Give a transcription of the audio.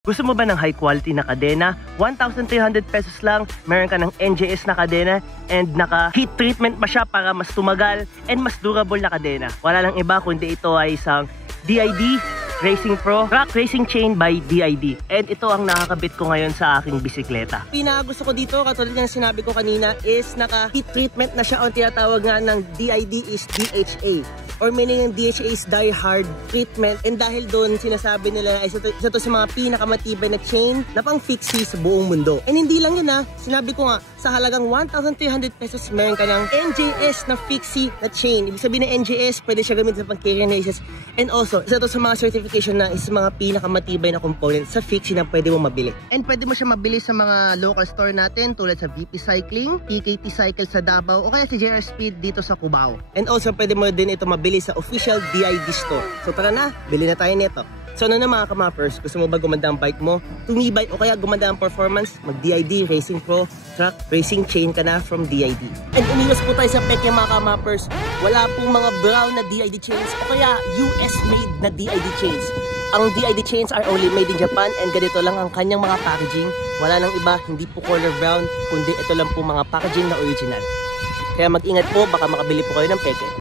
Gusto mo ba ng high quality na kadena? 1,300 pesos lang, meron ka ng NJS na kadena and naka heat treatment pa siya para mas tumagal and mas durable na kadena. Wala lang iba kundi ito ay isang DID Racing Pro Track Racing Chain by DID. And ito ang nakakabit ko ngayon sa aking bisikleta. Pinakagusto ko dito, katulad ng sinabi ko kanina, is naka heat treatment na siya o tinatawag nga ng DID is DHA. Or meaning yung DHA is die hard treatment, and dahil doon sinasabi nila na isa to sa mga pinakamatibay na chain na pang fixie sa buong mundo. And hindi lang yun sinabi ko nga, sa halagang 1,300 pesos meron ka ng NJS na fixie na chain. Ibig sabihin na NJS, pwede siya gamitin sa pang carry races, and also isa to sa mga certification na is mga pinakamatibay na component sa fixie na pwede mo mabili. And pwede mo siya mabili sa mga local store natin tulad sa VP Cycling, PKT Cycle sa Davao, o kaya si JR Speed dito sa Cubao. And also pwede mo din ito mabili sa official DID store. So tara na, bili na tayo nito. So ano na mga kamapers, gusto mo ba gumanda ang bike mo, tumibay o kaya gumanda ang performance, mag DID Racing Pro Track Racing Chain ka na from DID. And umiwas po tayo sa peke mga kamapers, wala pong mga brown na DID chains o kaya US made na DID chains. Ang DID chains are only made in Japan and ganito lang ang kanyang mga packaging. Wala nang iba, hindi po color brown, kundi ito lang po mga packaging na original. Kaya mag-ingat po, baka makabili po kayo ng peke.